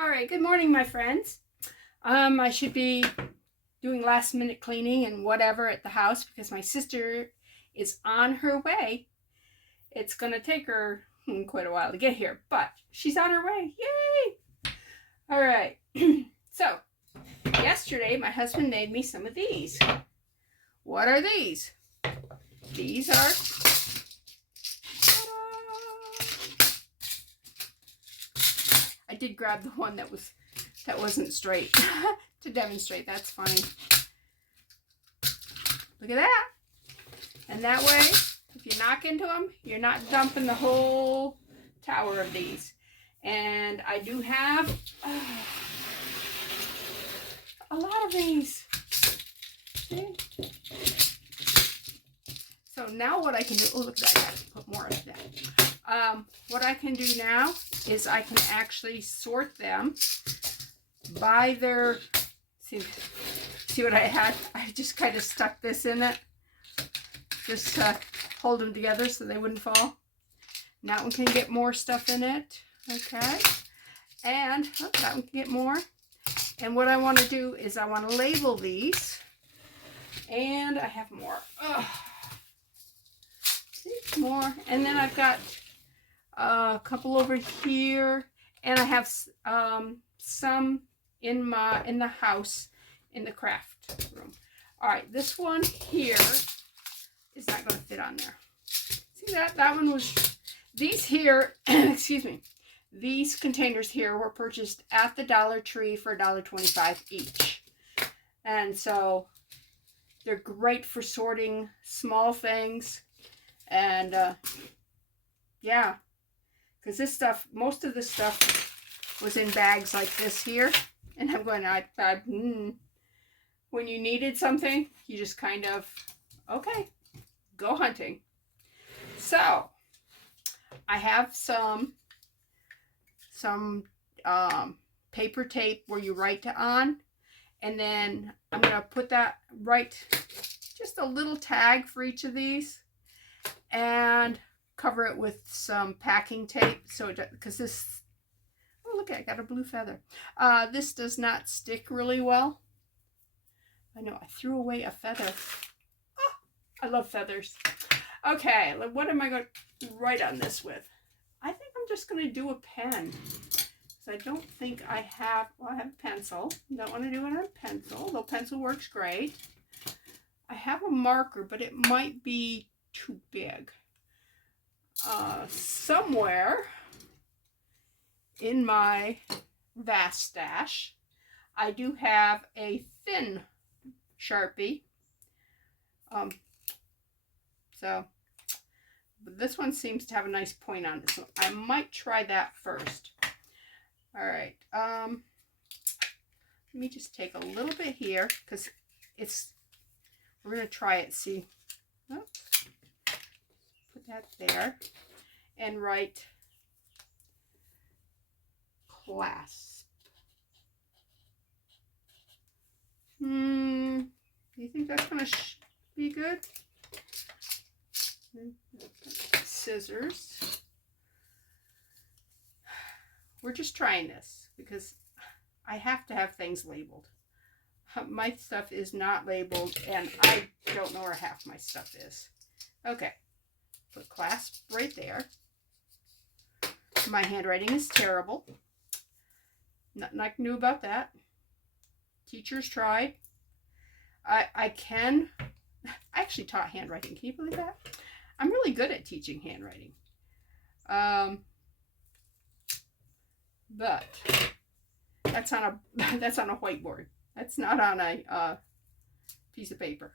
All right, good morning, my friends. I should be doing last minute cleaning and whatever at the house because my sister is on her way. It's going to take her quite a while to get here, but she's on her way. Yay! All right. So, yesterday my husband made me some of these. What are these? These are I did grab the one that wasn't straight to demonstrate. That's funny. Look at that. And that way, if you knock into them, you're not dumping the whole tower of these. And I do have a lot of these. See? So now what I can do, oh look at that, I gotta put more of that. What I can do now is I can actually sort them by their, see what I had? I just kind of stuck this in it just to hold them together so they wouldn't fall. Now that one can get more stuff in it, okay? And that one can get more. And what I want to do is I want to label these, and I have more. See, more, and then I've got a couple over here, and I have some in the house in the craft room. All right, this one here is not going to fit on there. See that one was, these here excuse me, these containers here were purchased at the Dollar Tree for $1.25 each, and so they're great for sorting small things. And yeah, because this stuff, most of the stuff was in bags like this here. And I'm going, I thought, when you needed something, you just kind of, okay, go hunting. So I have some paper tape where you write on, and then I'm going to put that, write just a little tag for each of these, and cover it with some packing tape, so because this, oh look, I got a blue feather. This does not stick really well. I know I threw away a feather. Oh, I love feathers. Okay, what am I going to write on this with? I think I'm just going to do a pen, because I don't think I have, well, I have a pencil. Don't want to do it on a pencil, though pencil works great. I have a marker, but it might be too big. Somewhere in my vast stash, I do have a thin Sharpie. But this one seems to have a nice point on it, so I might try that first. All right. Let me just take a little bit here, because we're going to try it, see. Oh. Put that there and write clasp. Do you think that's going to be good? Scissors. We're just trying this because I have to have things labeled. My stuff is not labeled, and I don't know where half my stuff is. Okay. Put clasp right there. My handwriting is terrible. Nothing I can do about that. Teachers tried. I actually taught handwriting. Can you believe that? I'm really good at teaching handwriting. But that's on a whiteboard. That's not on a piece of paper.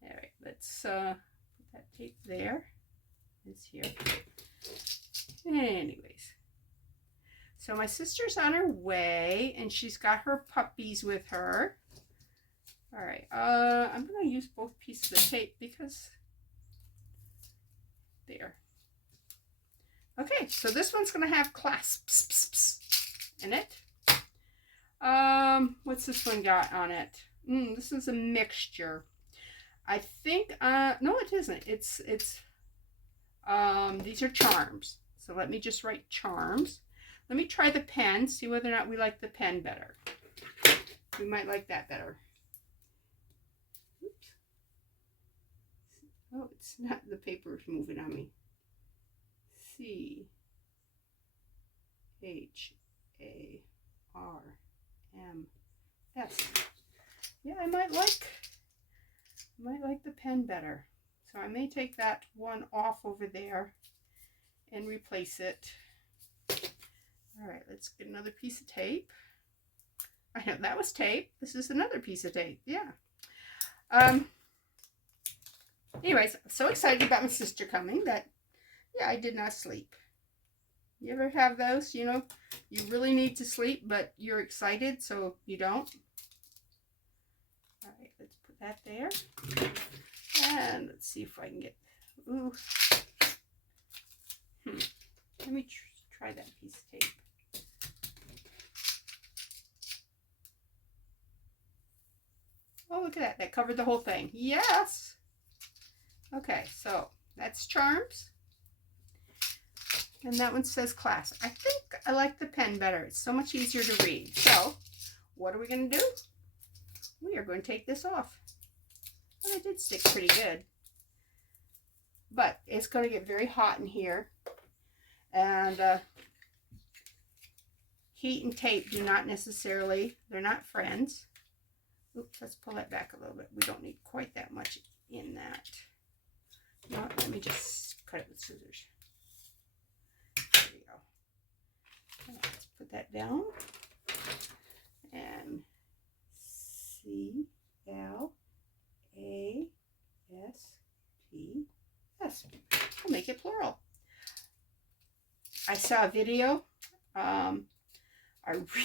All right, let's that tape there is here. Anyways, so my sister's on her way, and she's got her puppies with her. All right, I'm gonna use both pieces of tape because there. Okay, so this one's gonna have clasps in it. What's this one got on it? This is a mixture. I think, no, it isn't. These are charms. So let me just write charms. Let me try the pen, see whether or not we like the pen better. We might like that better. Oops. Oh, it's not, the paper is moving on me. CHARMS. Yeah, I might like the pen better. So I may take that one off over there and replace it. All right, let's get another piece of tape. I know that was tape. This is another piece of tape. Yeah. Anyways, I'm so excited about my sister coming that, yeah, I did not sleep. You ever have those, you know, you really need to sleep, but you're excited, so you don't? All right, let's put that there. And let's see if I can get, ooh. Let me try that piece of tape. Oh, look at that. That covered the whole thing. Yes. Okay, so that's Charms. And that one says Class. I think I like the pen better. It's so much easier to read. So, what are we going to do? We are going to take this off. Well, it did stick pretty good. But it's going to get very hot in here. And heat and tape do not necessarily, they're not friends. Oops, let's pull that back a little bit. We don't need quite that much in that. No, let me just cut it with scissors. There we go. Let's put that down. And CLASTS. I'll make it plural. I saw a video. I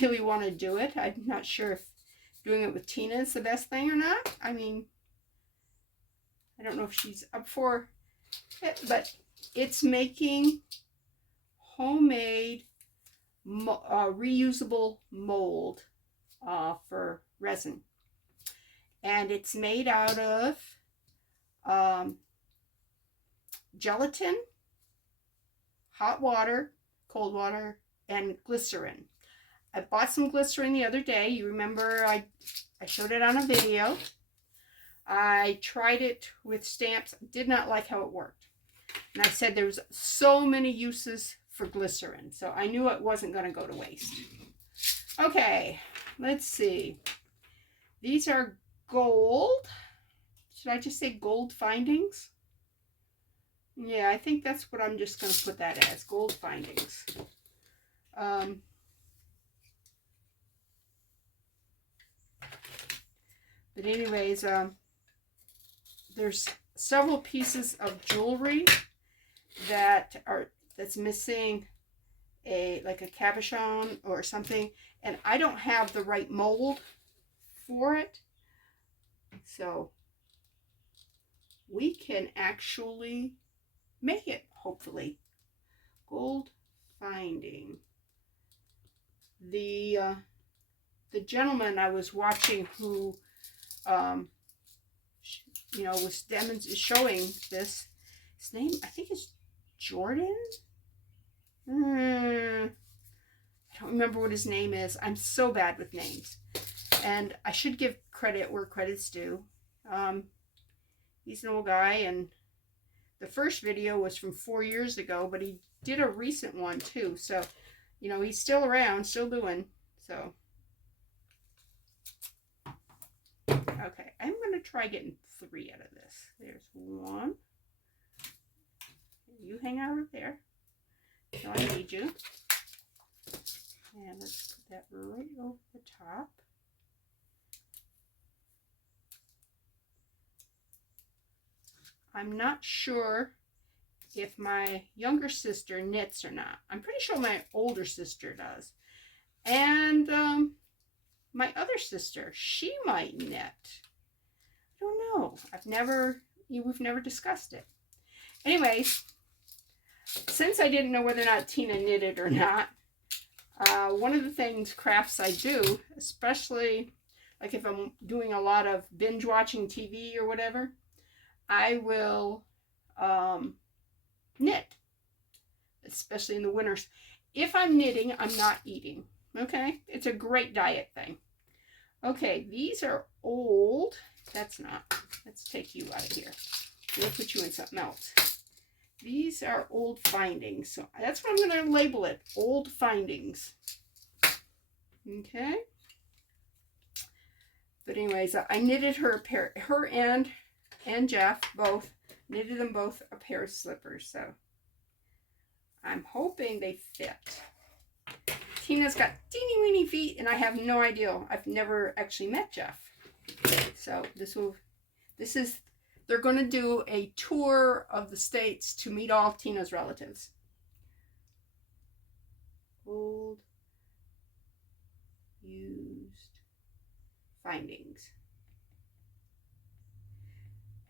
really want to do it. I'm not sure if doing it with Tina is the best thing or not. I mean, I don't know if she's up for it, but it's making homemade reusable mold for resin. And it's made out of gelatin, hot water, cold water, and glycerin. I bought some glycerin the other day. You remember I showed it on a video. I tried it with stamps. Did not like how it worked. And I said there's so many uses for glycerin. So I knew it wasn't going to go to waste. Okay, let's see. These are gold. Should I just say gold findings? Yeah, I think that's what I'm just going to put that as. Gold findings. But anyways, there's several pieces of jewelry that's missing like a cabochon or something, and I don't have the right mold for it. So we can actually make it, hopefully. Gold finding. The gentleman I was watching who you know, was showing this. His name, I think, is Jordan. I don't remember what his name is. I'm so bad with names, and I should give credit where credit's due. He's an old guy, and the first video was from 4 years ago, but he did a recent one too. So, you know, he's still around, still doing. So. Okay, I'm going to try getting 3 out of this. There's 1. You hang out right there. No, I need you. And let's put that right over the top. I'm not sure if my younger sister knits or not. I'm pretty sure my older sister does. And my other sister, she might knit. I don't know. We've never discussed it. Anyways, since I didn't know whether or not Tina knitted or not, one of the crafts I do, especially like if I'm doing a lot of binge watching TV or whatever, I will knit, especially in the winters. if I'm knitting, I'm not eating. Okay? It's a great diet thing. Okay, these are old. That's not. Let's take you out of here. We'll put you in something else. These are old findings. So that's what I'm going to label it. Old findings. Okay? But anyways, I knitted her a pair, her and Jeff both, knitted them both a pair of slippers. So I'm hoping they fit. Tina's got teeny weeny feet and I have no idea. I've never actually met Jeff. So they're going to do a tour of the States to meet all Tina's relatives. Old used findings.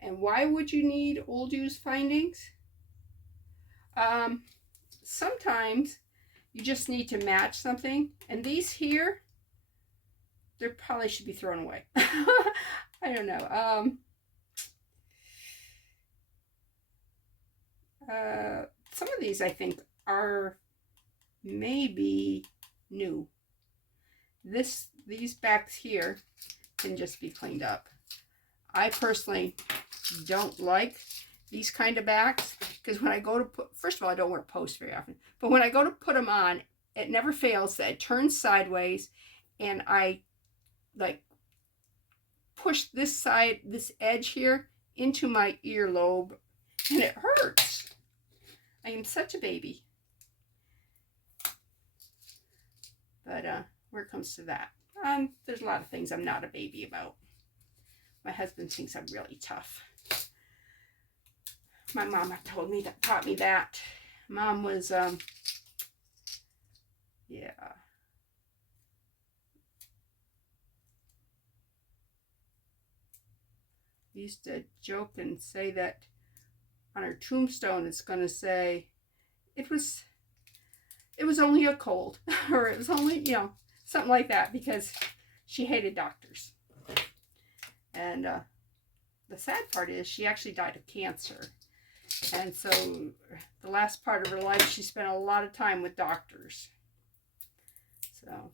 And why would you need old used findings? Sometimes you just need to match something. And these here, they probably should be thrown away. I don't know. Some of these I think are maybe new. These backs here can just be cleaned up. I personally don't like these kind of backs because when I go to put, first of all, I don't wear posts very often, but when I go to put them on, it never fails that it turns sideways and I like push this side, this edge here into my earlobe and it hurts. I am such a baby. But when it comes to that, there's a lot of things I'm not a baby about. My husband thinks I'm really tough. My mama taught me that. Mom was, yeah. Used to joke and say that on her tombstone it's going to say, it was only a cold, or it was only, you know, something like that, because she hated doctors. And the sad part is she actually died of cancer. And so the last part of her life, she spent a lot of time with doctors. So,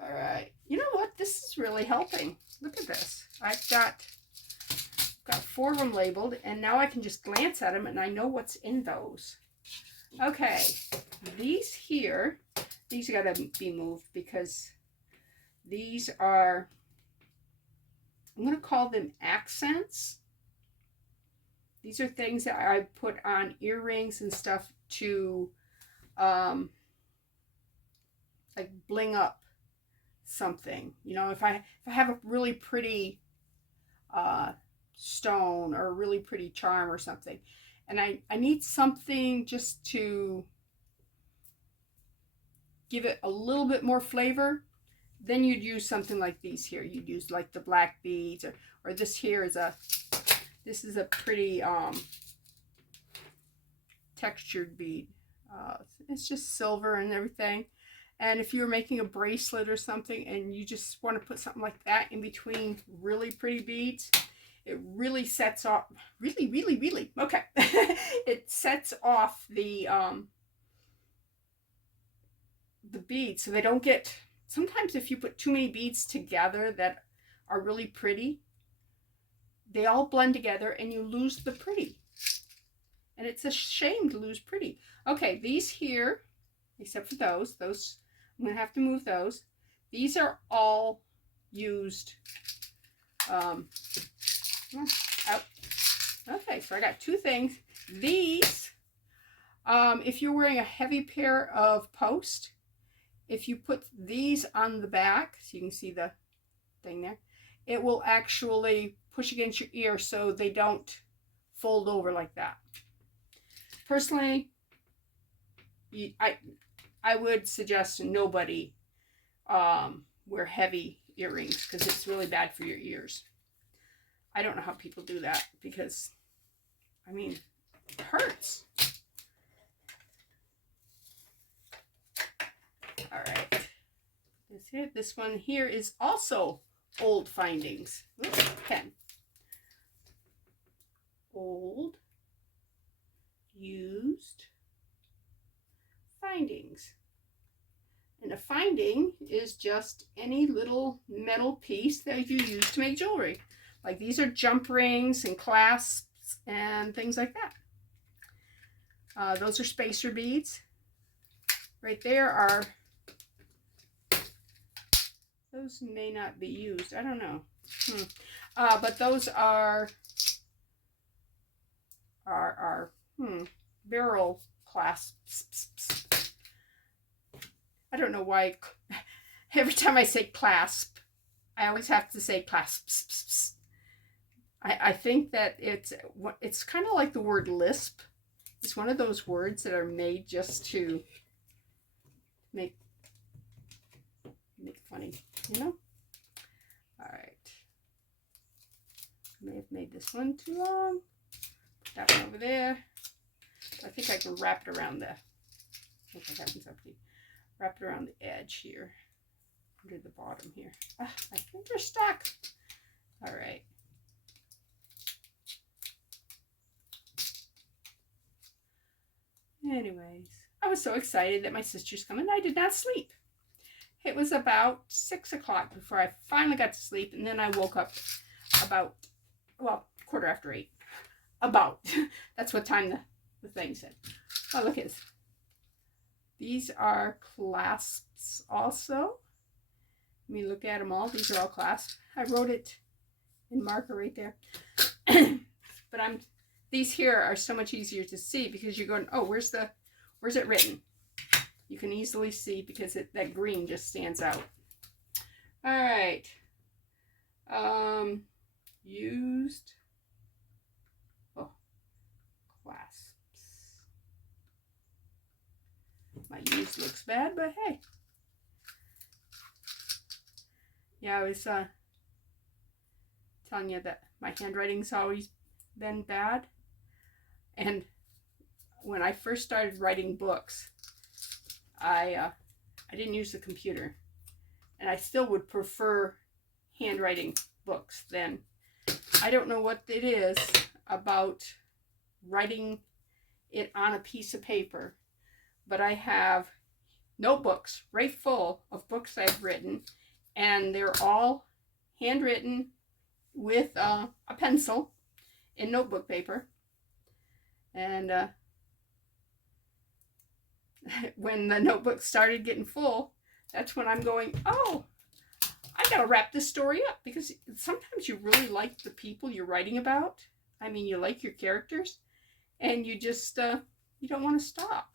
all right. You know what? This is really helping. Look at this. I've got 4 of them labeled, and now I can just glance at them, and I know what's in those. Okay. These here, these got to be moved because these are, I'm going to call them accents. These are things that I put on earrings and stuff to like bling up something. You know, if I have a really pretty stone or a really pretty charm or something, and I need something just to give it a little bit more flavor, then you'd use something like these here. You'd use like the black beads, or this here is this is a pretty textured bead. It's just silver and everything. And if you're making a bracelet or something and you just want to put something like that in between really pretty beads, it really sets off, really, okay. It sets off the beads so they don't get, sometimes if you put too many beads together that are really pretty, they all blend together and you lose the pretty. And it's a shame to lose pretty. Okay, these here, except for those, I'm going to have to move those. These are all used. Out. Okay, so I got 2 things. These, if you're wearing a heavy pair of post, if you put these on the back, so you can see the thing there, it will actually push against your ear so they don't fold over like that. Personally, I would suggest nobody wear heavy earrings because it's really bad for your ears. I don't know how people do that because, I mean, it hurts. All right. This one here is also old findings. Oops, pen. Old, used findings. And a finding is just any little metal piece that you use to make jewelry. Like these are jump rings and clasps and things like that. Those are spacer beads. Right there are, those may not be used. I don't know. But those are barrel clasps. I don't know why every time I say clasp, I always have to say clasps. I think that it's kind of like the word lisp. It's one of those words that are made just to make funny, you know? All right. I may have made this one too long. Put that one over there. I think I can wrap it around the, okay, that one's empty. Wrap it around the edge here, under the bottom here. Ah, my finger's stuck. All right. Anyways, I was so excited that my sister's coming. I did not sleep. It was about 6 o'clock before I finally got to sleep, and then I woke up about, well, 8:15. About. That's what time the thing said. Oh, look at this. These are clasps also. Let me look at them all. These are all clasps. I wrote it in marker right there. But these here are so much easier to see because you're going, oh, where's it written? You can easily see because that green just stands out. All right. Used clasps. My use looks bad, but hey. Yeah, I was telling you that my handwriting's always been bad. And when I first started writing books, I didn't use the computer. And I still would prefer handwriting books then. I don't know what it is about writing it on a piece of paper. But I have notebooks right full of books I've written, and they're all handwritten with a pencil in notebook paper. And when the notebook started getting full, that's when I'm going, oh, I gotta wrap this story up, because sometimes you really like the people you're writing about. I mean, you like your characters, and you just you don't want to stop.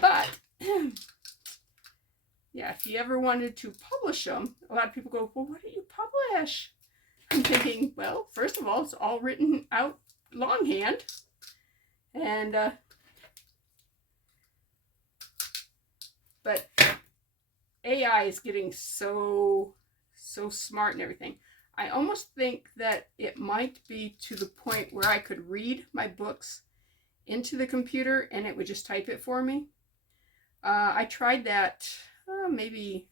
But yeah, if you ever wanted to publish them, a lot of people go, well, what do you publish? I'm thinking, well, first of all, it's all written out longhand. And but AI is getting so smart and everything. I almost think that it might be to the point where I could read my books into the computer and it would just type it for me. I tried that maybe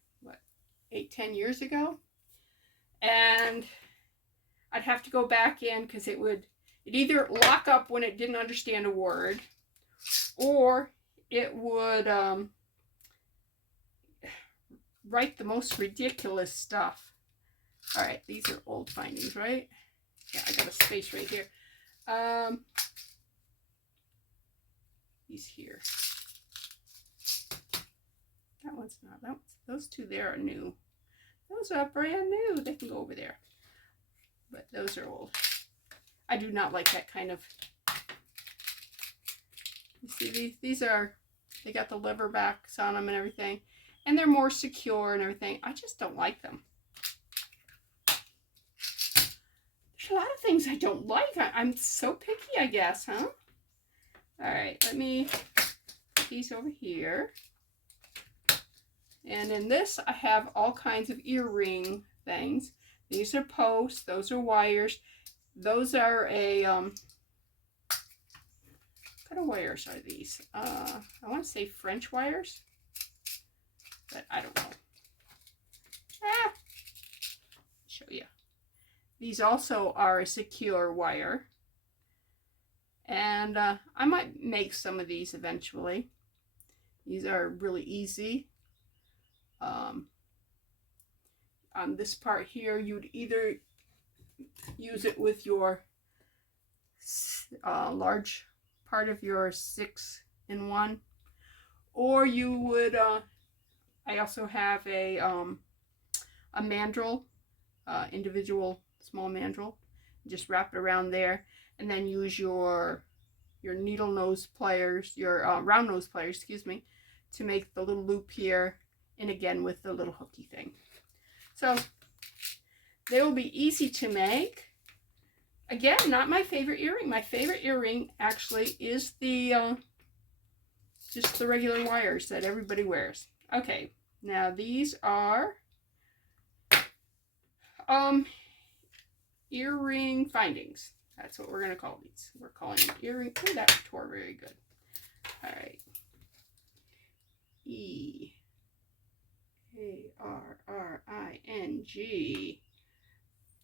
8-10 years ago, and I'd have to go back in because it either lock up when it didn't understand a word, or it would write the most ridiculous stuff. All right, these are old findings, right? Yeah, I got a space right here. These here. That one's not. Those two there are new. Those are brand new. They can go over there. But those are old. I do not like that kind of. You see, these are, they got the lever backs on them and everything. And they're more secure and everything. I just don't like them. There's a lot of things I don't like. I'm so picky, I guess, huh? All right, let me put these over here. And in this, I have all kinds of earring things. These are posts. Those are wires. Those are a, what kind of wires are these? I want to say French wires, but I don't know. Show you. These also are a secure wire. And I might make some of these eventually. These are really easy. On this part here, you'd either use it with your large part of your 6-in-1, or you would, I also have a mandrel, individual small mandrel. Just wrap it around there, and then use your needle nose pliers, your round nose pliers, excuse me, to make the little loop here, and again with the little hooky thing. So they will be easy to make. Again, not my favorite earring. My favorite earring actually is the just the regular wires that everybody wears. Okay, now these are earring findings. That's what we're going to call these. We're calling them earring. Oh, that tore very good. All right. E-A-R-R-I-N-G.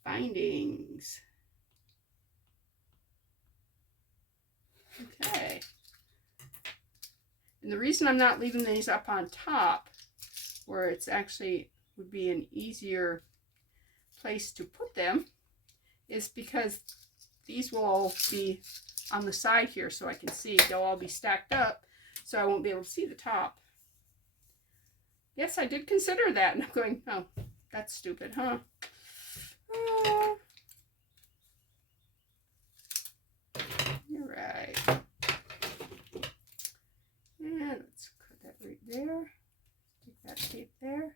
Findings. Okay. And the reason I'm not leaving these up on top, where it's actually would be an easier place to put them, is because these will all be on the side here so I can see. They'll all be stacked up, so I won't be able to see the top. Yes, I did consider that, and I'm going, oh, that's stupid, huh? You're right. And let's put that right there. Take that tape there.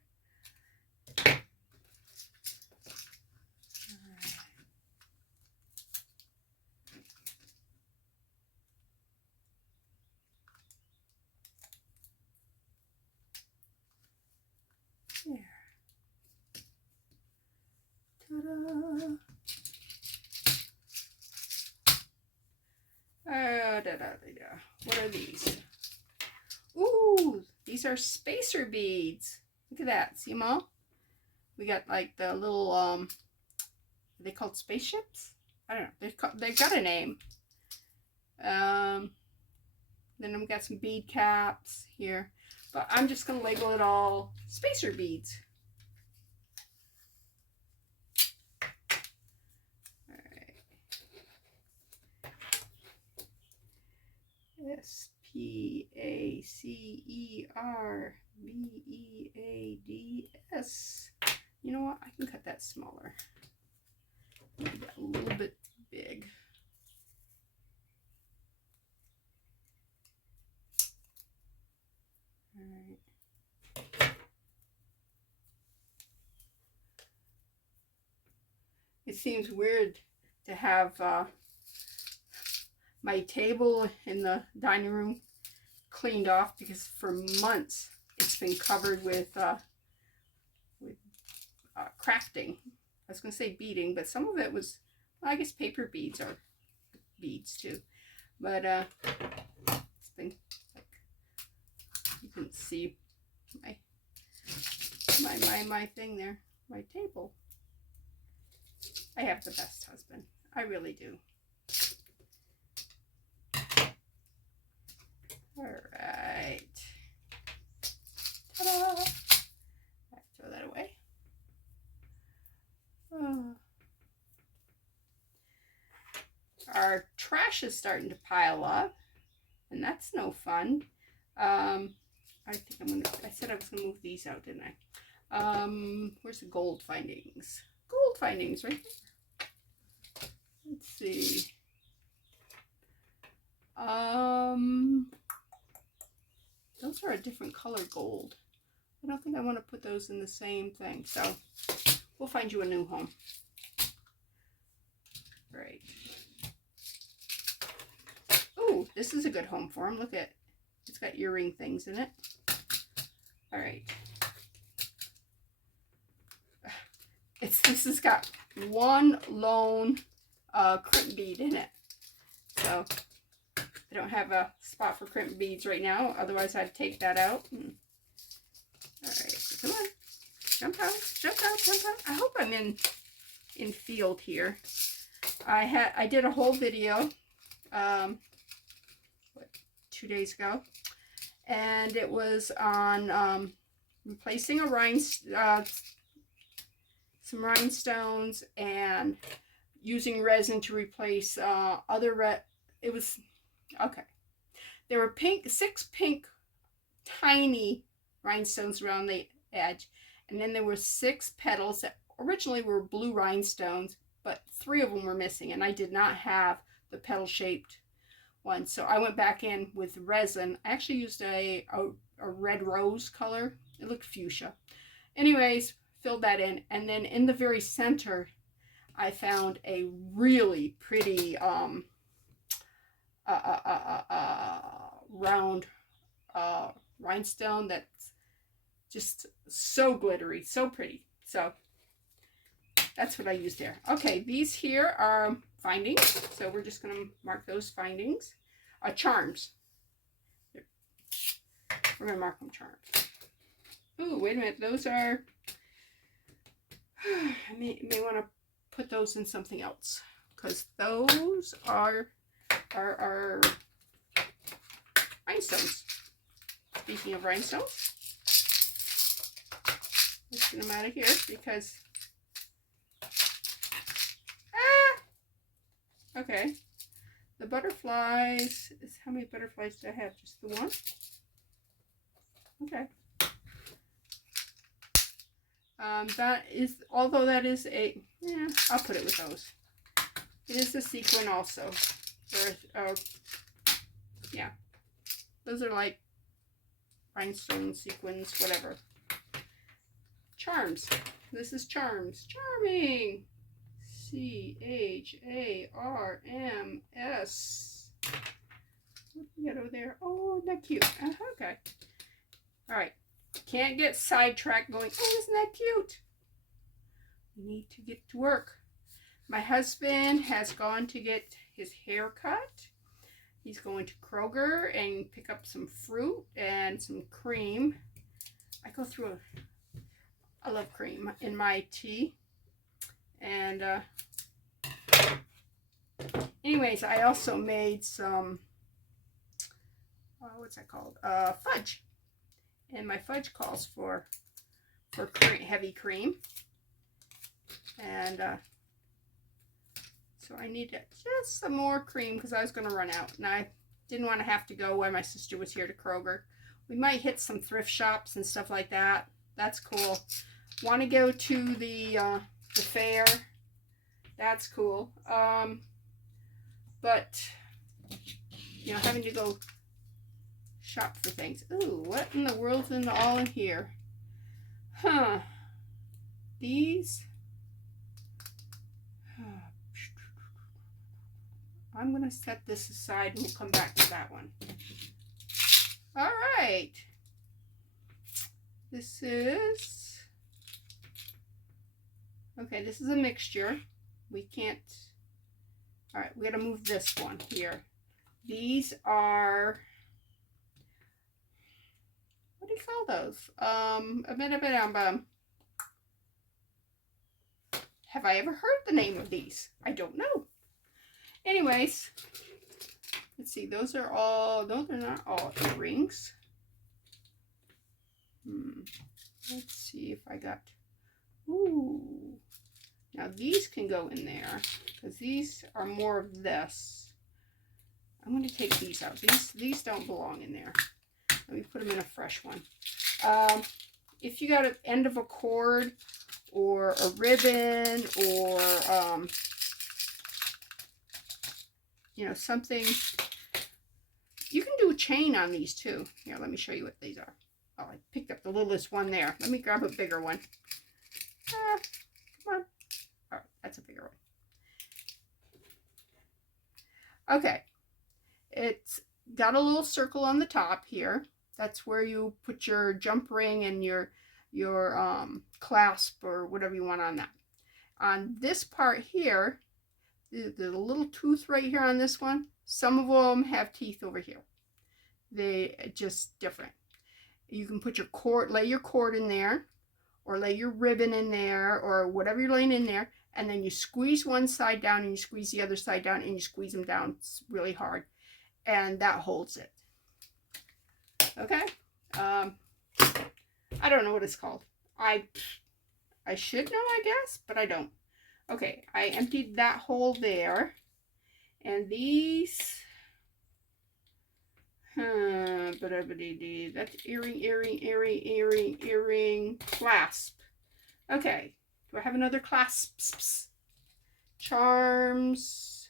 What are these? Ooh, these are spacer beads. Look at that. See them all? We got like the little, are they called spaceships? I don't know. They've got a name. Then I've got some bead caps here. But I'm just going to label it all spacer beads. SPACERBEADS. You know what? I can cut that smaller. Make that a little bit big. All right. It seems weird to have my table in the dining room cleaned off, because for months it's been covered with crafting. I was going to say beading, but some of it was, well, I guess paper beads are beads too. But it's been like, you can see my thing there, my table. I have the best husband. I really do. All right. Ta-da! I throw that away. Oh. Our trash is starting to pile up, and that's no fun. I think I said I was gonna move these out, didn't I? Where's the gold findings? Gold findings right there. Let's see. Those are a different color gold. I don't think I want to put those in the same thing, so we'll find you a new home. Right. Oh, this is a good home for them. Look at, it's got earring things in it. All right. This has got one lone crimp bead in it. So I don't have a spot for crimp beads right now. Otherwise, I'd take that out. All right, come on, jump out, jump out, jump out. I hope I'm in field here. I did a whole video, 2 days ago, and it was on replacing some rhinestones and using resin to replace it was okay. There were 6 pink tiny rhinestones around the edge, and then there were 6 petals that originally were blue rhinestones, but 3 of them were missing, and I did not have the petal shaped one, so I went back in with resin. I actually used a red rose color. It looked fuchsia. Anyways, filled that in, and then in the very center I found a really pretty round rhinestone that's just so glittery, so pretty. So that's what I used there. Okay, these here are findings, so we're just going to mark those findings. Charms. We're going to mark them charms. Ooh, wait a minute. Those are... I may want to put those in something else, because those are rhinestones. Speaking of rhinestones, let's get them out of here because... Okay. The butterflies, how many butterflies do I have? Just the one? Okay. That is, although that is I'll put it with those. It is the sequin also. Yeah. Those are like rhinestone sequins, whatever. Charms. This is charms. Charming. CHARMS. What do we got over there? Oh, isn't that cute? Okay. All right. Can't get sidetracked going, oh, isn't that cute? We need to get to work. My husband has gone to get his hair cut. He's going to Kroger and pick up some fruit and some cream. I love cream in my tea. And anyways, I also made some, what's that called? Fudge. And my fudge calls for heavy cream. And so I needed just some more cream because I was going to run out. And I didn't want to have to go when my sister was here to Kroger. We might hit some thrift shops and stuff like that. That's cool. Want to go to the fair. That's cool. But, you know, having to go shop for things. Ooh, what in the world's all in here? Huh. These. I'm going to set this aside and we'll come back to that one. All right. This is... Okay, this is a mixture. We can't... All right, we got to move this one here. These are... What do you call those? Have I ever heard the name of these? I don't know. Anyways, let's see. Those are all... No, they're not all earrings. Let's see if I got... Ooh. Now these can go in there because these are more of this. I'm going to take these out. These don't belong in there. Let me put them in a fresh one. If you got an end of a cord or a ribbon or you know, something, you can do a chain on these too. Here, let me show you what these are. Oh, I picked up the littlest one there. Let me grab a bigger one. Come on. All right, that's a bigger one. Okay. It's got a little circle on the top here. That's where you put your jump ring and your clasp or whatever you want on that. On this part here, the little tooth right here on this one, some of them have teeth over here. They're just different. You can put your cord, lay your cord in there, or lay your ribbon in there, or whatever you're laying in there, and then you squeeze one side down and you squeeze the other side down and you squeeze them down really hard, and that holds it. Okay. I don't know what it's called. I should know, I guess, but I don't. Okay, I emptied that hole there. And these, that's earring, clasp. Okay, do I have another clasps? Charms,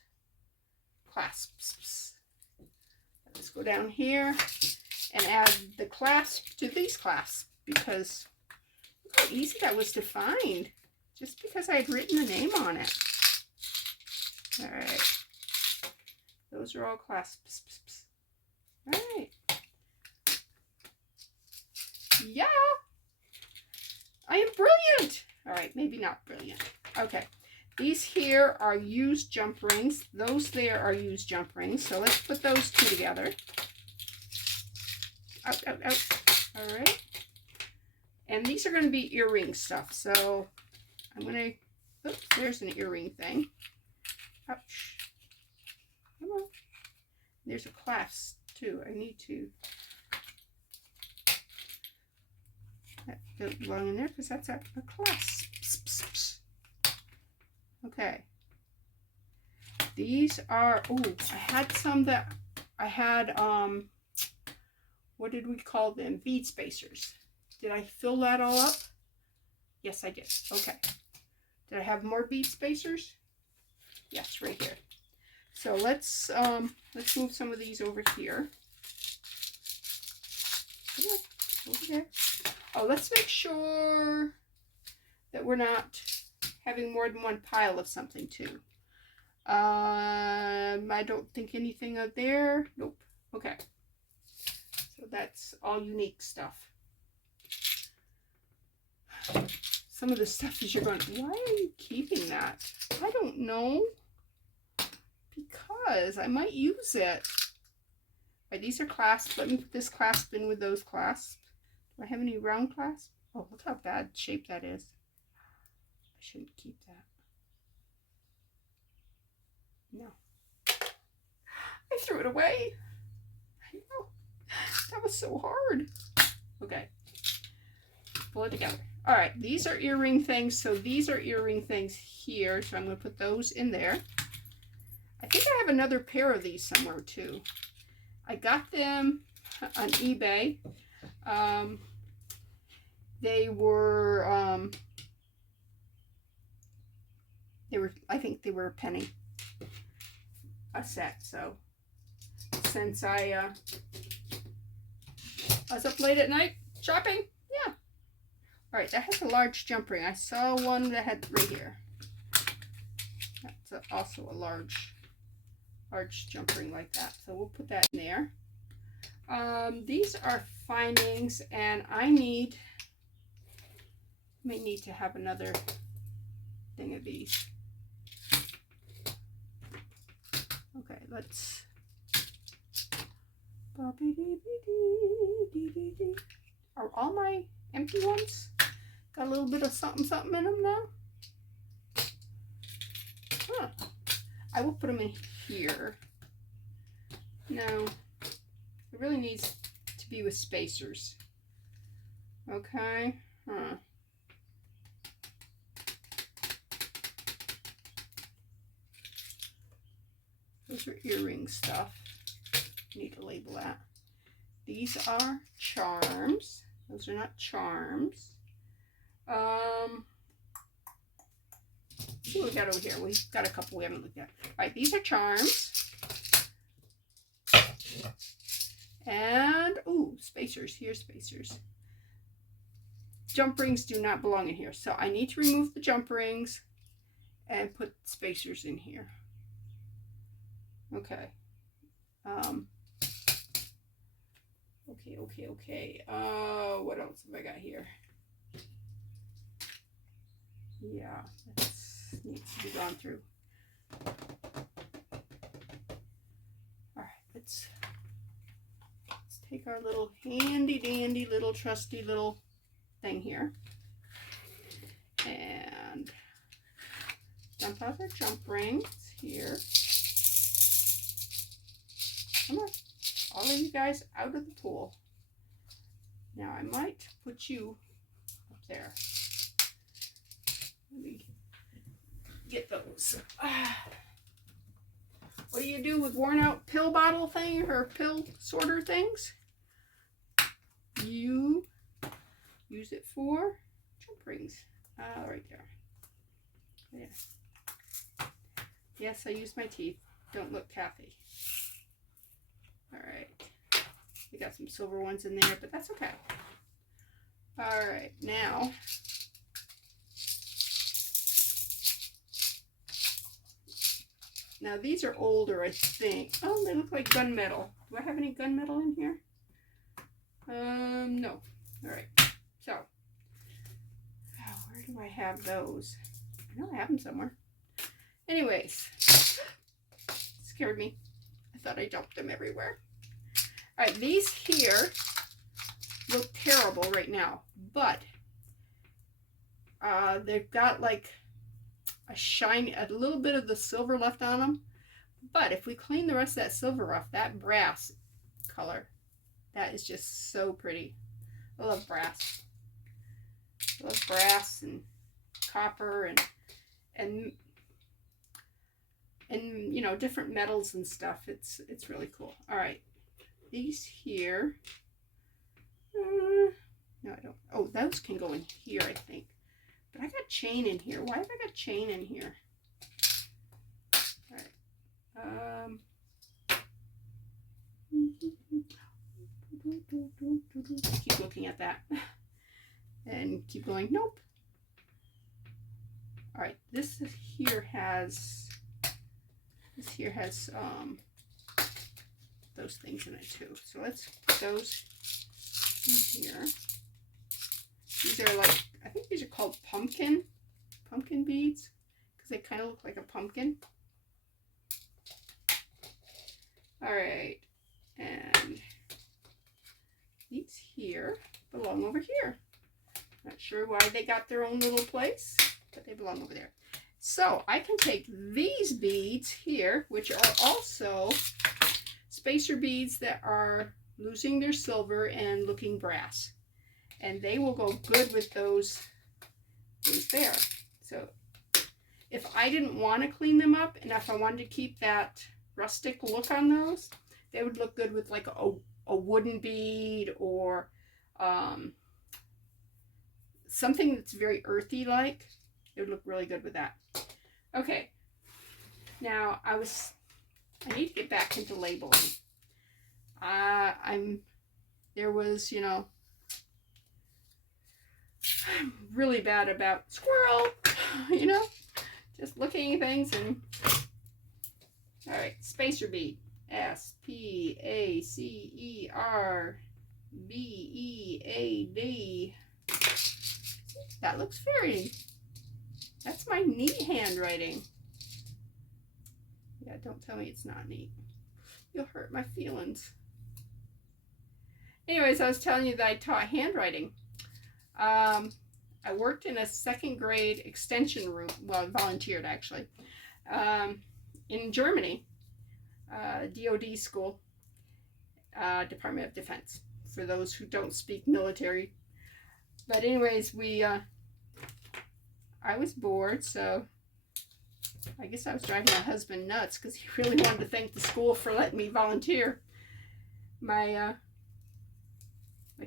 clasps. Let's go down here and add the clasp to these clasps, because look how easy that was to find, just because I had written the name on it. All right. Those are all clasps. All right. Yeah. I am brilliant. All right, maybe not brilliant. Okay. These here are used jump rings. Those there are used jump rings. So let's put those two together. Out. All right. And these are going to be earring stuff. So I'm going to, oops, there's an earring thing. Ouch. Come on. There's a clasp too. I need to. That doesn't belong in there because that's a clasp. Okay. These are, oh, I had some that I had, what did we call them? Bead spacers. Did I fill that all up? Yes, I did. Okay. Did I have more bead spacers? Yes, right here. So let's move some of these over here. Come on, over there. Oh, let's make sure that we're not having more than one pile of something too. I don't think anything out there. Nope. Okay. So that's all unique stuff. Some of the stuff is you're going, why are you keeping that? I don't know. Because I might use it. Right, these are clasps. Let me put this clasp in with those clasps. Do I have any round clasps? Oh, look how bad shape that is. I shouldn't keep that. No. I threw it away. I know. That was so hard. Okay. Pull it together. All right, these are earring things. So these are earring things here. So I'm going to put those in there. I think I have another pair of these somewhere too. I got them on eBay. They were, I think they were a penny a set. So since I was up late at night shopping, yeah. All right, that has a large jump ring. I saw one that had right here. That's also a large jump ring like that. So we'll put that in there. These are findings, and I may need to have another thing of these. Okay, let's. Are all my empty ones got a little bit of something in them now? Huh. I will put them in here. No, it really needs to be with spacers. Okay. Huh. Those are earring stuff. Need to label that. These are charms. Those are not charms. See what we got over here. We've got a couple we haven't looked at. All right, these are charms. And, ooh, spacers. Here's spacers. Jump rings do not belong in here. So I need to remove the jump rings and put spacers in here. Okay. Okay. What else have I got here? Yeah, that needs to be gone through. All right, let's take our little handy dandy little trusty little thing here and dump out our jump rings here. Come on, all of you guys out of the pool. Now I might put you up there. Let me get those. What do you do with worn out pill bottle thing or pill sorter things? You use it for jump rings. Right there. Yeah. Yes, I use my teeth. Don't look, Kathy. All right. We got some silver ones in there, but that's okay. All right, now these are older, I think. Oh, they look like gunmetal. Do I have any gunmetal in here? No. All right. So, where do I have those? I know I have them somewhere. Anyways, scared me. I thought I dumped them everywhere. All right, these here look terrible right now, but they've got like a little bit of the silver left on them. But if we clean the rest of that silver off, that brass color, that is just so pretty. I love brass. I love brass and copper and you know, different metals and stuff. It's really cool. All right, these here. No, I don't. Oh, those can go in here, I think. But I got chain in here. Why have I got chain in here? All right. Keep looking at that. And keep going, nope. All right, this here has those things in it too. So let's put those in here. These are like, I think these are called pumpkin beads because they kind of look like a pumpkin. All right, and these here belong over here. Not sure why they got their own little place, but they belong over there. So I can take these beads here, which are also spacer beads that are losing their silver and looking brass. And they will go good with those there. So if I didn't want to clean them up and if I wanted to keep that rustic look on those, they would look good with like a wooden bead or something that's very earthy like. It would look really good with that. Okay, now I need to get back into labeling. There was, you know, I'm really bad about squirrel, you know, just looking at things and, all right, spacer bead, SPACERBEAD. That looks very, that's my neat handwriting. Yeah, don't tell me it's not neat. You'll hurt my feelings. Anyways, I was telling you that I taught handwriting. I worked in a second grade extension room, well, I volunteered actually, in Germany, DOD school, Department of Defense, for those who don't speak military. But anyways, I was bored, so I guess I was driving my husband nuts because he really wanted to thank the school for letting me volunteer. My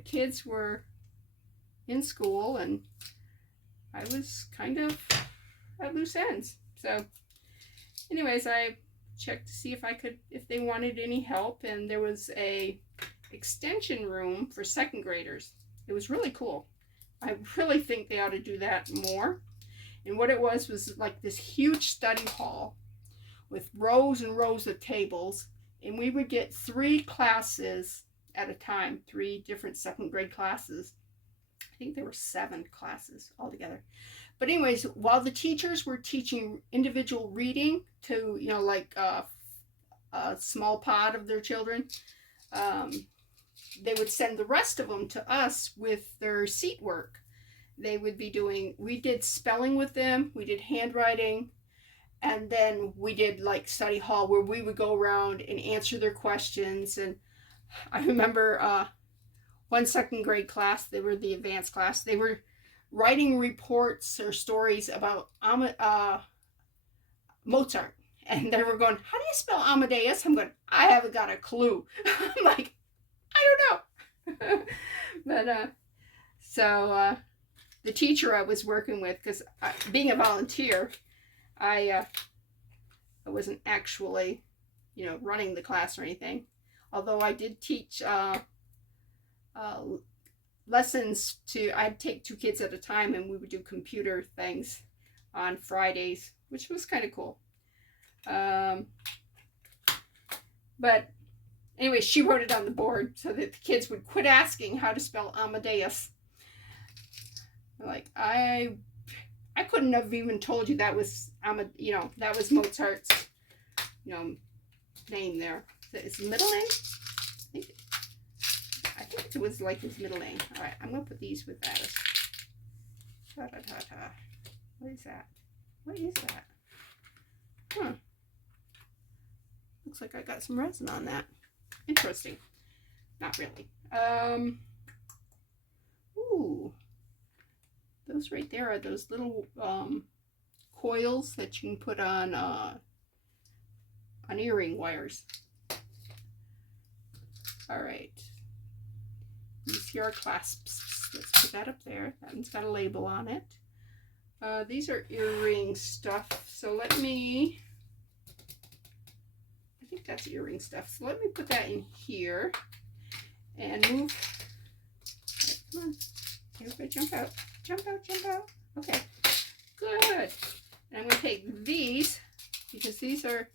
kids were in school and I was kind of at loose ends. So anyways, I checked to see if they wanted any help, and there was a extension room for second graders. It was really cool. I really think they ought to do that more. And what it was like this huge study hall with rows and rows of tables, and we would get 3 classes at a time, 3 different second grade classes. I think there were 7 classes altogether. But anyways, while the teachers were teaching individual reading to, you know, like a small pod of their children, they would send the rest of them to us with their seat work. They would be we did spelling with them, we did handwriting, and then we did like study hall where we would go around and answer their questions. And I remember one second grade class. They were the advanced class. They were writing reports or stories about Mozart. And they were going, how do you spell Amadeus? I'm going, I haven't got a clue. I'm like, I don't know. But so the teacher I was working with, because being a volunteer, I wasn't actually, running the class or anything. Although I did teach lessons I'd take 2 kids at a time, and we would do computer things on Fridays, which was kind of cool. But anyway, she wrote it on the board so that the kids would quit asking how to spell Amadeus. Like, I couldn't have even told you that was that was Mozart's name there. Is it middle name? I think it was like his middle name. All right, I'm gonna put these with that. Ta ta ta ta. What is that? What is that? Huh. Looks like I got some resin on that. Interesting. Not really. Ooh. Those right there are those little coils that you can put on earring wires. All right. These here are clasps. Let's put that up there. That one's got a label on it. These are earring stuff. So I think that's earring stuff. So let me put that in here and move. Right, come on. Everybody jump out. Jump out, jump out. Okay, good. And I'm going to take these, because these are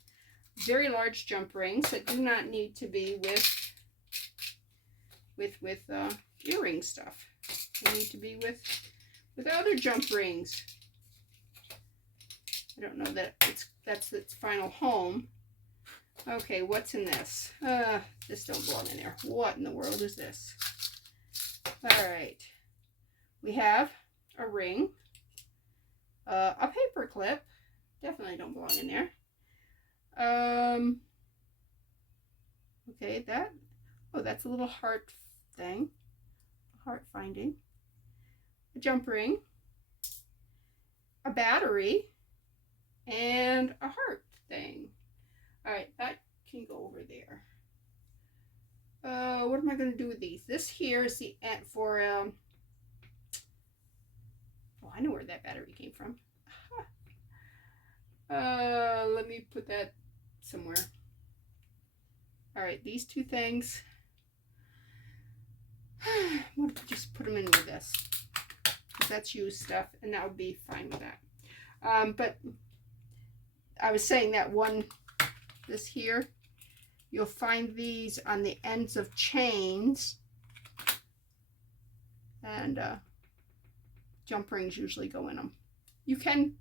very large jump rings that do not need to be with earring stuff. They need to be with other jump rings. I don't know that that's its final home. Okay, what's in this? This don't belong in there. What in the world is this? All right. We have a ring, a paper clip, definitely don't belong in there. Okay, that's a little heart thing, heart finding, a jump ring, a battery, and a heart thing. All right, that can go over there. What am I going to do with these? This here is the end for oh, I know where that battery came from. Let me put that somewhere. All right, these 2 things. We'll just put them in with this, because that's used stuff, and that would be fine with that. But I was saying that this here, you'll find these on the ends of chains, and jump rings usually go in them. You can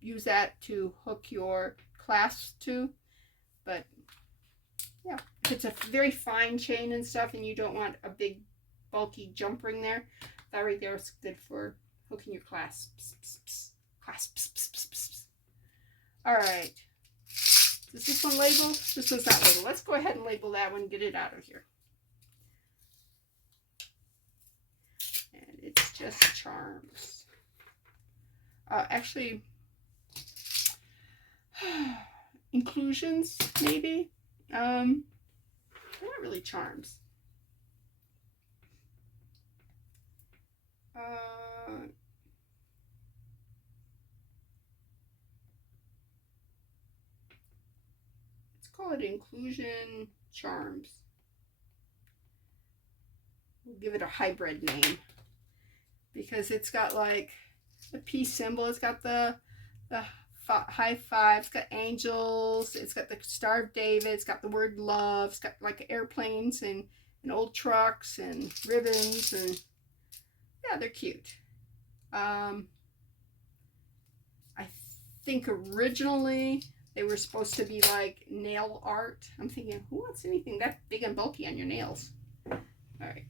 use that to hook your clasps to, but yeah, if it's a very fine chain and stuff and you don't want a big bulky jump ring there, that right there is good for hooking your clasps. All right, is this one labeled? This one's not labeled. Let's go ahead and label that one and get it out of here. And it's just charms. Actually, inclusions, maybe. They're not really charms. Let's call it inclusion charms. We'll give it a hybrid name, because it's got like the peace symbol. It's got the high five. It's got angels. It's got the Star of David. It's got the word love. It's got like airplanes and old trucks and ribbons, and yeah, they're cute. I think originally they were supposed to be like nail art. I'm thinking, who wants anything that big and bulky on your nails? All right.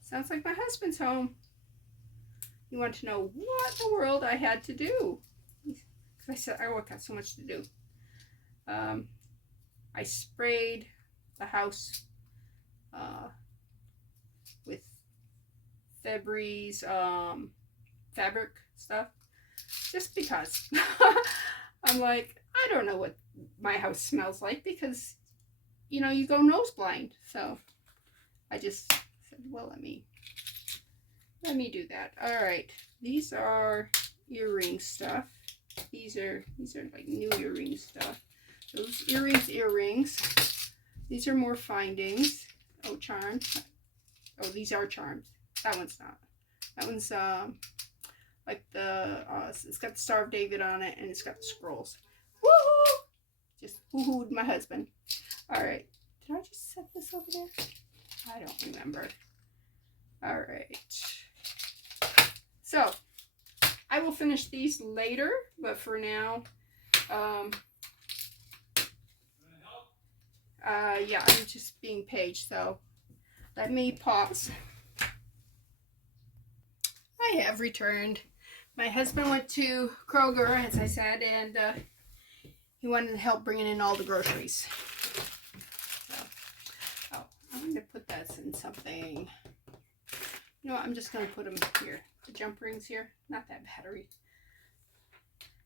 Sounds like my husband's home. You want to know what in the world I had to do? Because I said, I got so much to do. I sprayed the house with Febreze fabric stuff, just because. I'm like, I don't know what my house smells like, because you know, you go nose blind. So I just said, well, let me do that. All right, these are earring stuff. These are like new earring stuff. Those earrings. These are more findings. Oh, charms. Oh, these are charms. That one's not. That one's like the it's got the Star of David on it, and it's got the scrolls. Woohoo! Just woohooed my husband. All right. Did I just set this over there? I don't remember. All right. So I will finish these later, but for now, yeah, I'm just being paged, so let me pause. I have returned. My husband went to Kroger, as I said, and he wanted help bringing in all the groceries. So, oh, I'm going to put that in something. You know what? I'm just going to put them here. The jump rings here. Not that battery.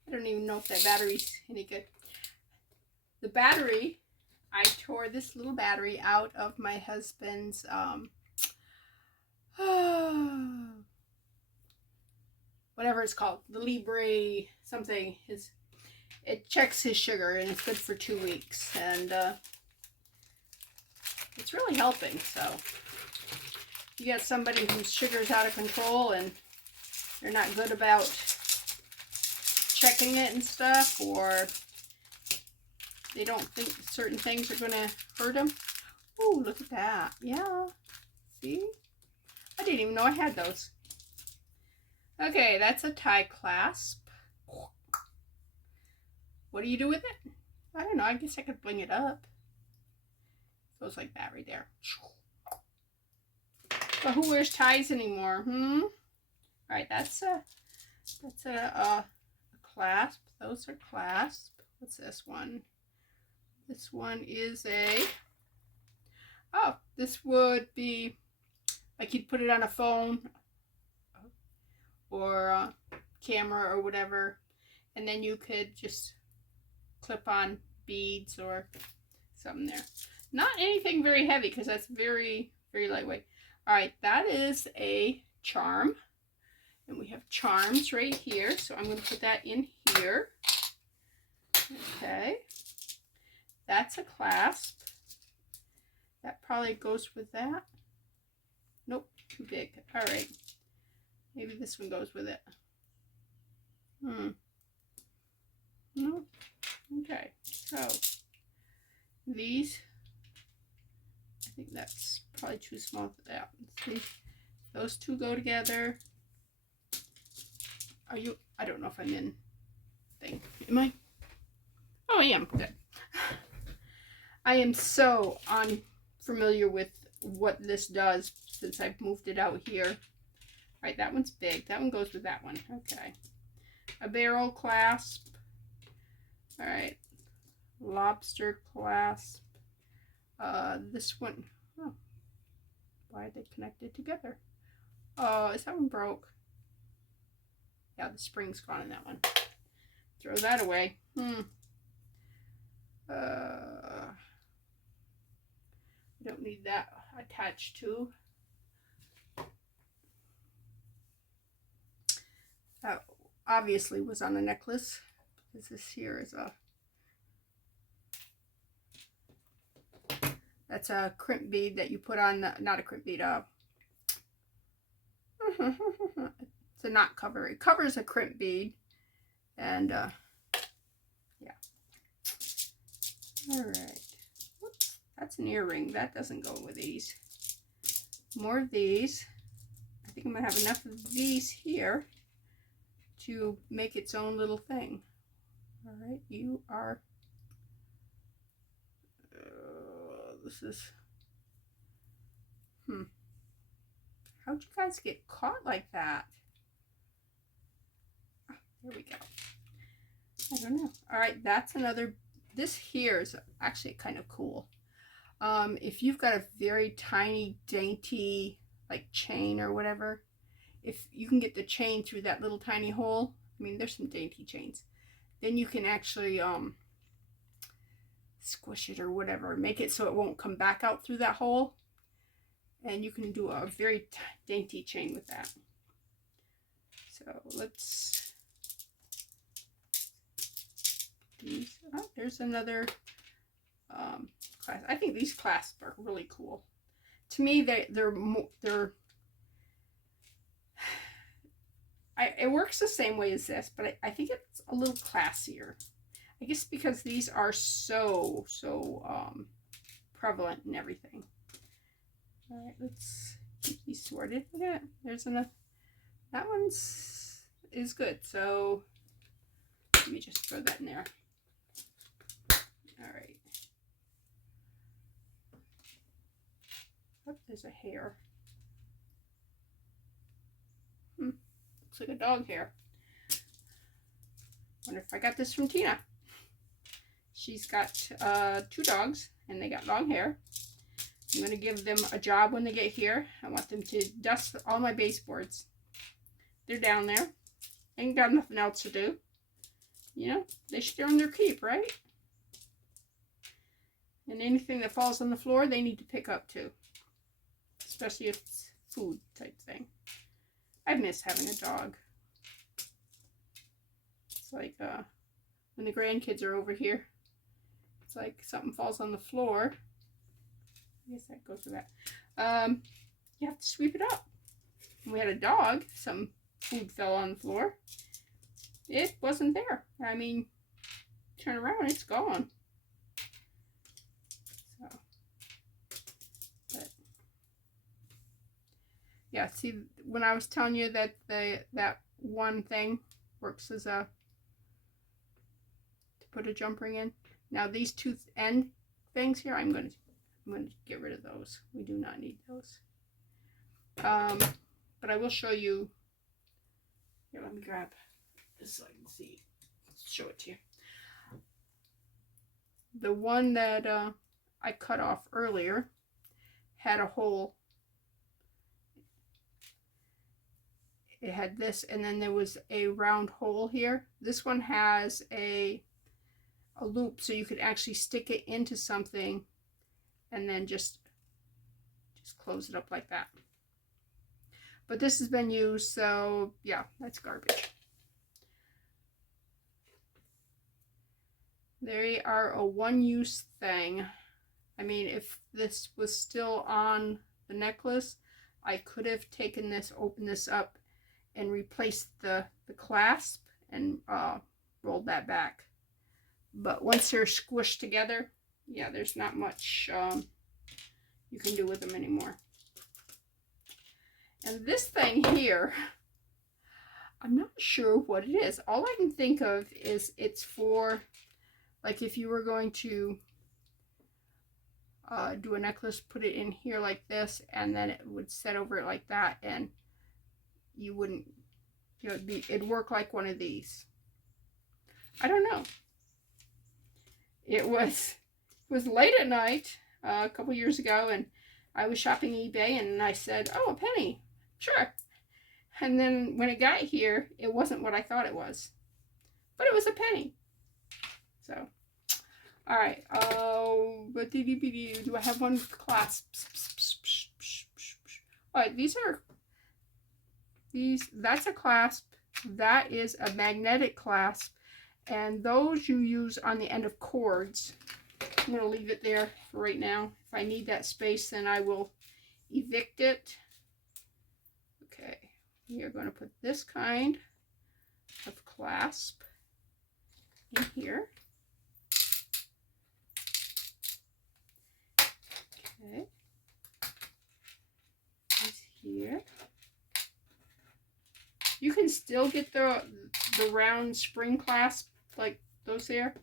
I don't even know if that battery's any good. The battery, I tore this little battery out of my husband's whatever it's called, the Libre something. It checks his sugar, and it's good for 2 weeks, and it's really helping. So you got somebody whose sugar's out of control and they're not good about checking it and stuff, or they don't think certain things are going to hurt them. Oh, look at that. Yeah. See? I didn't even know I had those. Okay, that's a tie clasp. What do you do with it? I don't know. I guess I could bling it up. Goes like that right there. But who wears ties anymore? All right, that's a clasp. Those are clasp. What's this one? This one is a. Oh, this would be like you'd put it on a phone or a camera or whatever, and then you could just clip on beads or something there. Not anything very heavy, because that's very, very lightweight. All right, that is a charm, and we have charms right here, so I'm going to put that in here. Okay, that's a clasp. That probably goes with that. Nope, too big. All right, maybe this one goes with it. No. Okay, so these, I think that's probably too small for that. See, those two go together. Are you? I don't know if I'm in thing. Am I? Oh, I am. Good. I am so unfamiliar with what this does since I've moved it out here. All right, that one's big. That one goes with that one. Okay. A barrel clasp. All right, lobster clasp. This one, oh, why are they connected together? Oh, is that one broke? Yeah, the spring's gone in that one. Throw that away. I don't need that attached to. That obviously was on a necklace, because this here is a, that's a crimp bead that you put on the, not a crimp bead, it's a knot cover. It covers a crimp bead, and yeah. All right. Whoops. That's an earring. That doesn't go with these. More of these. I think I'm gonna have enough of these here to make its own little thing. All right, you are. This is. How'd you guys get caught like that? Oh, there we go. I don't know. All right, that's another. This here is actually kind of cool. If you've got a very tiny, dainty, like chain or whatever, if you can get the chain through that little tiny hole, I mean, there's some dainty chains, then you can actually squish it or whatever, make it so it won't come back out through that hole, and you can do a very dainty chain with that. So let's oh, there's another clasp. I think these clasps are really cool. To me, they're it works the same way as this, but I think it's a little classier. I guess because these are so prevalent in everything. All right, let's keep these sorted. Look at it. There's enough. That one's is good. So let me just throw that in there. All right. Oh, there's a hair. Looks like a dog hair. Wonder if I got this from Tina. She's got 2 dogs, and they got long hair. I'm going to give them a job when they get here. I want them to dust all my baseboards. They're down there. Ain't got nothing else to do. You know, they should earn their keep, right? And anything that falls on the floor, they need to pick up too. Especially if it's food type thing. I miss having a dog. It's like when the grandkids are over here. It's like something falls on the floor. I guess that goes with that. You have to sweep it up. When we had a dog, some food fell on the floor. It wasn't there. I mean, turn around, it's gone. So, but yeah, see, when I was telling you that that one thing works as to put a jump ring in. Now these 2 end things here, I'm going to get rid of those. We do not need those. But I will show you. Here, let me grab this so I can see. Show it to you. The one that I cut off earlier had a hole. It had this, and then there was a round hole here. This one has a loop, so you could actually stick it into something and then just close it up like that. But this has been used, so yeah, that's garbage. They are a one-use thing. I mean, if this was still on the necklace, I could have taken this, opened this up, and replaced the clasp and rolled that back. But once they're squished together, yeah, there's not much you can do with them anymore. And this thing here, I'm not sure what it is. All I can think of is it's for, like, if you were going to do a necklace, put it in here like this, and then it would set over it like that, and you wouldn't, you know, it'd work like one of these. I don't know. It was late at night a couple years ago, and I was shopping eBay, and I said, "Oh, a penny, sure." And then when it got here, it wasn't what I thought it was, but it was a penny. So, all right. But do I have one with clasps? All right, that's a clasp. That is a magnetic clasp. And those you use on the end of cords. I'm going to leave it there for right now. If I need that space, then I will evict it. Okay, we are going to put this kind of clasp in here. Okay, it's here. You can still get the round spring clasp like those there.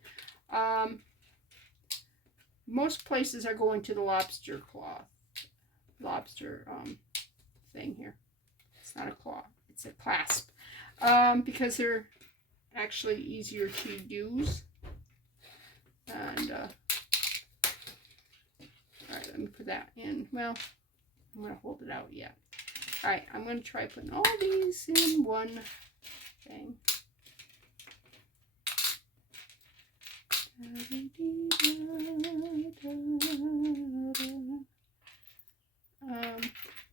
Most places are going to the lobster thing here. It's not a claw, it's a clasp, because they're actually easier to use. And Alright, let me put that in. Well, I'm going to hold it out yet. Alright, I'm going to try putting all these in one thing.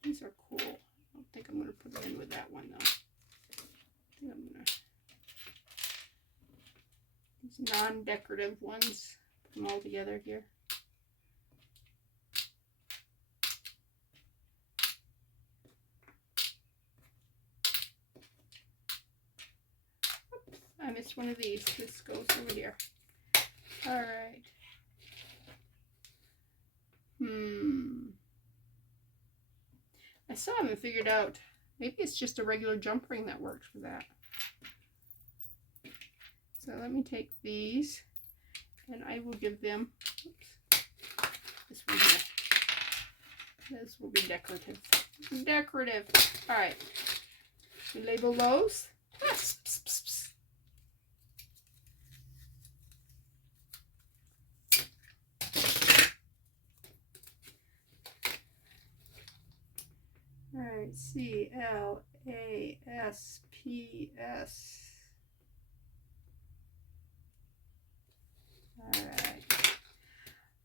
These are cool. I don't think I'm going to put them in with that one though. I think I'm going to, these non-decorative ones, put them all together here. Oops, I missed one of these. This goes over here. Alright. I still haven't figured out. Maybe it's just a regular jump ring that works for that. So let me take these and I will give them, oops, this one here. This will be decorative. Decorative. Alright. We label those. Alright, CLASPS. Alright.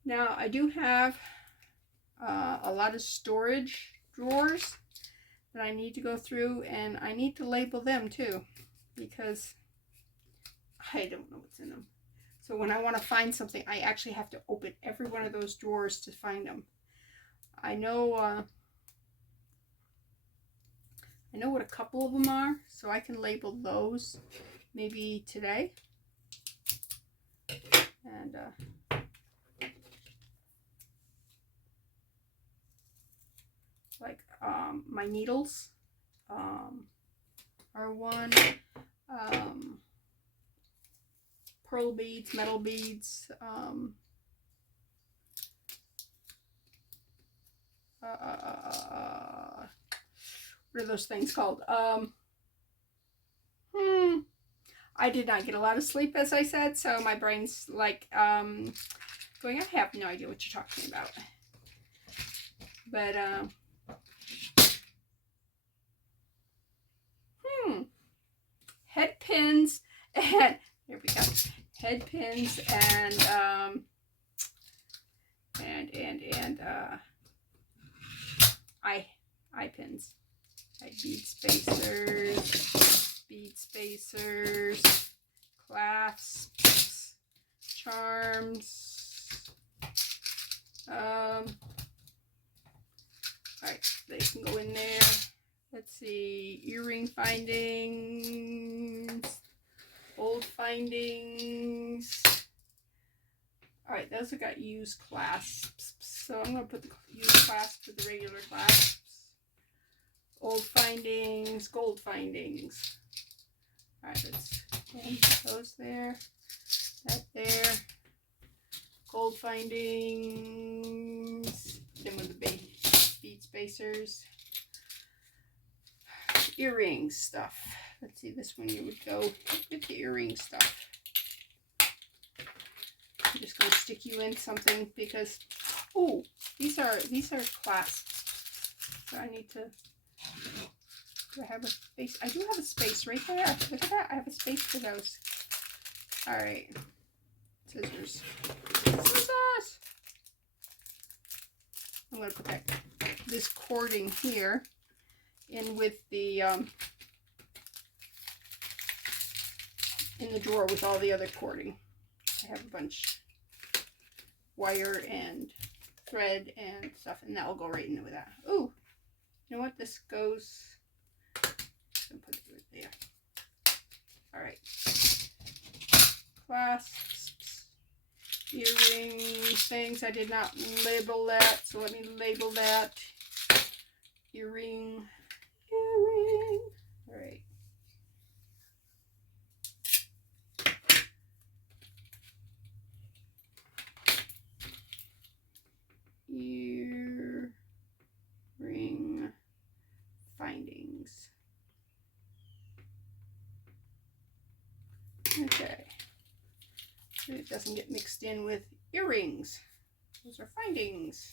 Now I do have a lot of storage drawers that I need to go through, and I need to label them too because I don't know what's in them. So when I want to find something, I actually have to open every one of those drawers to find them. I know what a couple of them are, so I can label those maybe today. And like my needles are one. Pearl beads, metal beads, what are those things called? I did not get a lot of sleep, as I said, so my brain's like going, I have no idea what you're talking about. But head pins, and here we go. Head pins and eye pins. Like bead spacers, clasps, charms. Alright, they can go in there. Let's see, earring findings, old findings. Alright, those have got used clasps. So I'm going to put the used clasps with the regular clasps. Old findings, gold findings. Alright, let's put those there. That there. Gold findings. Then with the bead spacers. Earring stuff. Let's see, this one you would go with the earring stuff. I'm just going to stick you in something because, oh, these are clasps. So I need to, do I have a space? I do have a space right there. Look at that. I have a space for those. All right. Scissors. Scissors. I'm going to put this cording here in with the, in the drawer with all the other cording. I have a bunch. Wire and thread and stuff, and that will go right in with that. Ooh, you know what? This goes. I'm gonna put it right there. All right. Clasps, earring things. I did not label that, so let me label that. Earring. All right. Earring findings. Okay. So it doesn't get mixed in with earrings. Those are findings.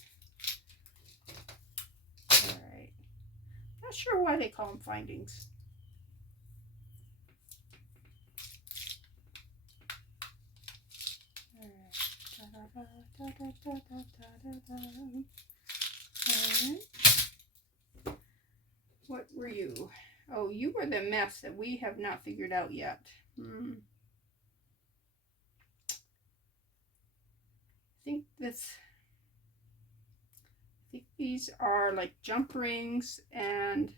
not sure why they call them findings. What were you? Oh, you were the mess that we have not figured out yet. I think these are like jump rings and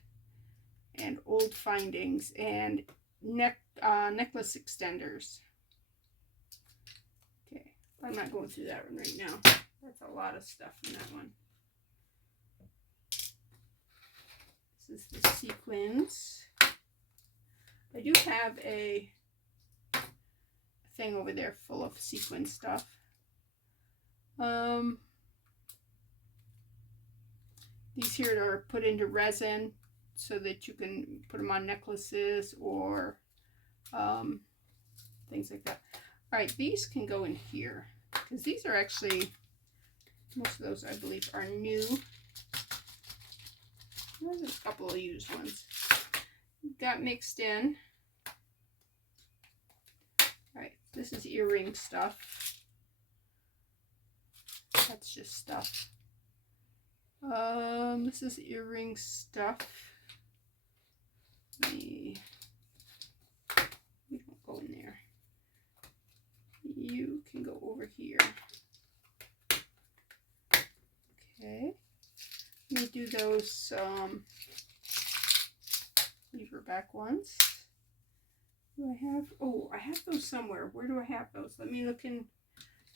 old findings and necklace extenders. Okay, I'm not going through that one right now. That's a lot of stuff in that one. This is the sequins. I do have a thing over there full of sequin stuff. These here are put into resin so that you can put them on necklaces or things like that. All right, these can go in here because these are actually, most of those I believe are new. There's a couple of used ones. Got mixed in. All right, this is earring stuff. That's just stuff. This is earring stuff. We don't go in there. You can go over here. Okay. Let me do those lever back ones. Do I have? Oh, I have those somewhere. Where do I have those? Let me look and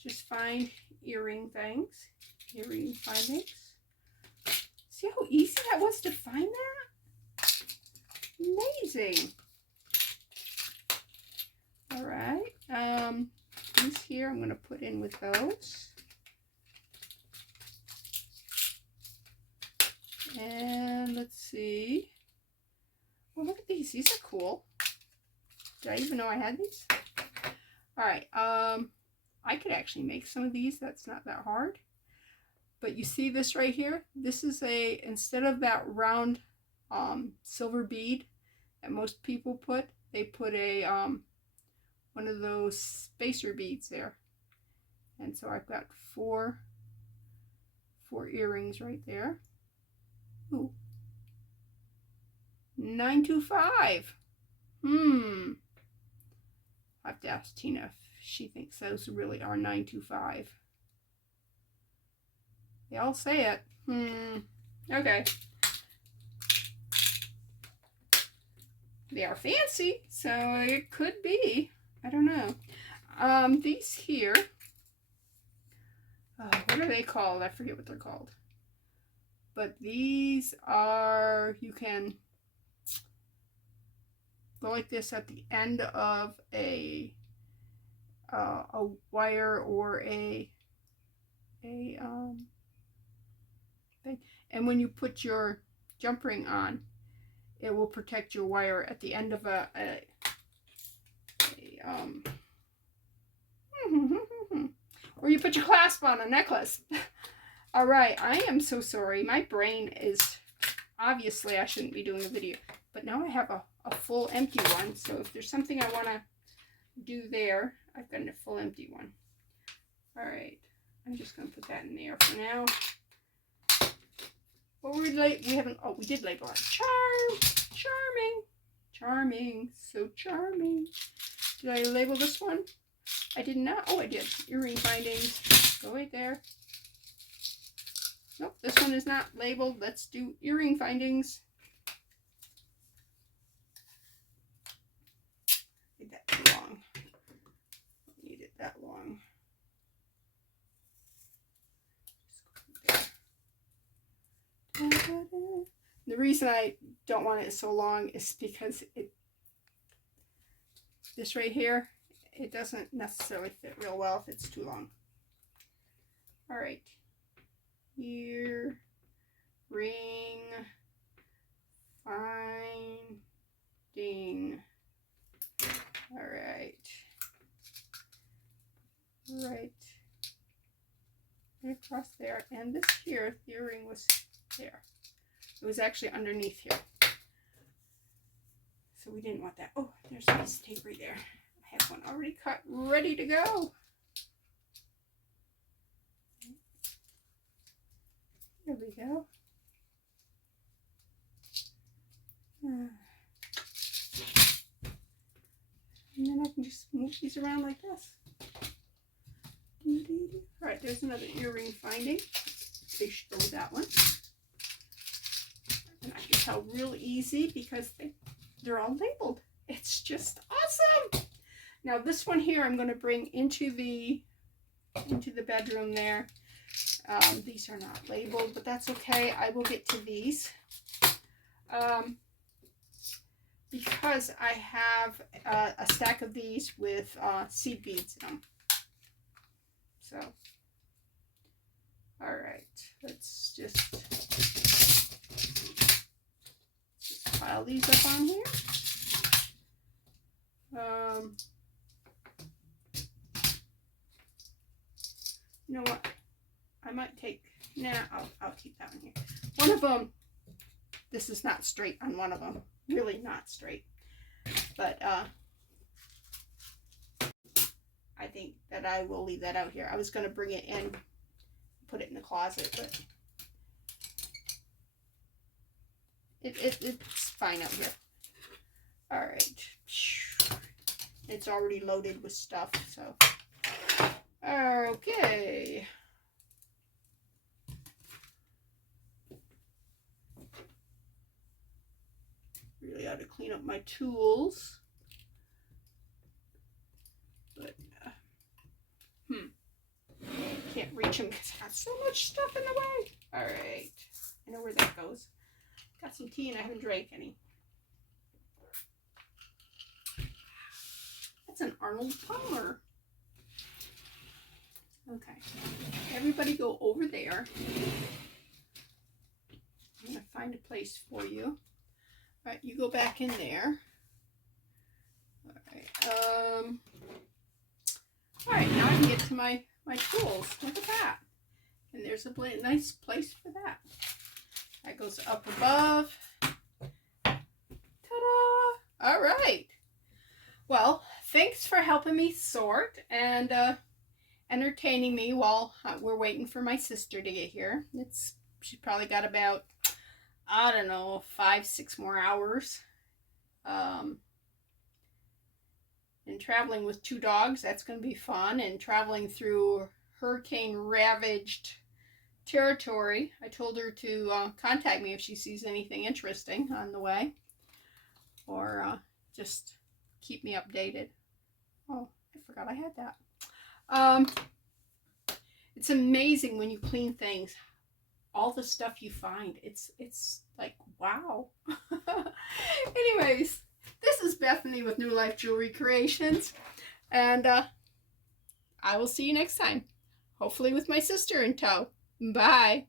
just find earring things. Earring findings. See how easy that was to find that? Amazing. All right. These here I'm going to put in with those. And let's see. Oh, look at these. These are cool. Did I even know I had these? All right. I could actually make some of these. That's not that hard. But you see this right here? This is instead of that round silver bead that most people put, they put a one of those spacer beads there. And so I've got four earrings right there. Ooh. 925. I have to ask Tina if she thinks those really are 925. They all say it. Okay. They are fancy, so it could be. I don't know. These here, what are they called? I forget what they're called. But these are, you can go like this at the end of a wire or a thing. And when you put your jump ring on, it will protect your wire at the end of or you put your clasp on a necklace. All right, I am so sorry. My brain is, obviously I shouldn't be doing a video, but now I have a full empty one. So if there's something I want to do there, I've got a full empty one. All right, I'm just going to put that in there for now. What were we haven't, oh, we did label it. Charming, so charming. Did I label this one? I did not. Oh, I did. Earring findings. Go right there. Nope, this one is not labeled. Let's do earring findings. Made that too long. Don't need it that long. The reason I don't want it so long is because this right here, it doesn't necessarily fit real well if it's too long. All right, ear, ring, finding. All right, right across there, and this here, the earring was there. It was actually underneath here. So we didn't want that. Oh, there's a piece of tape right there. I have one already cut, ready to go. There we go. And then I can just move these around like this. All right, there's another earring finding. They should go with that one. And I can tell real easy because they're all labeled. It's just awesome. Now this one here I'm going to bring into the bedroom there. These are not labeled, but that's okay. I will get to these. Because I have a stack of these with seed beads in them. So, all right, let's just pile these up on here. You know what? I might take, I'll keep that one here. One of them, this is not straight on one of them. Really not straight. But I think that I will leave that out here. I was going to bring it in, put it in the closet, but it's fine out here. All right. It's already loaded with stuff, so. Okay. Really ought to clean up my tools. But, can't reach them because I have so much stuff in the way. All right. I know where that goes. Got some tea and I haven't drank any. That's an Arnold Palmer. Okay. Everybody go over there. I'm going to find a place for you. All right, you go back in there. All right, now I can get to my tools. Look at that. And there's a nice place for that. That goes up above. Ta-da! All right. Well, thanks for helping me sort and entertaining me while we're waiting for my sister to get here. She's probably got about, I don't know, 5-6 more hours. And traveling with 2 dogs, that's going to be fun. And traveling through hurricane-ravaged territory. I told her to contact me if she sees anything interesting on the way. Or just keep me updated. Oh, I forgot I had that. It's amazing when you clean things, all the stuff you find. It's like, wow. Anyways, this is Bethany with New Life Jewelry Creations, and I will see you next time, hopefully with my sister in tow. Bye.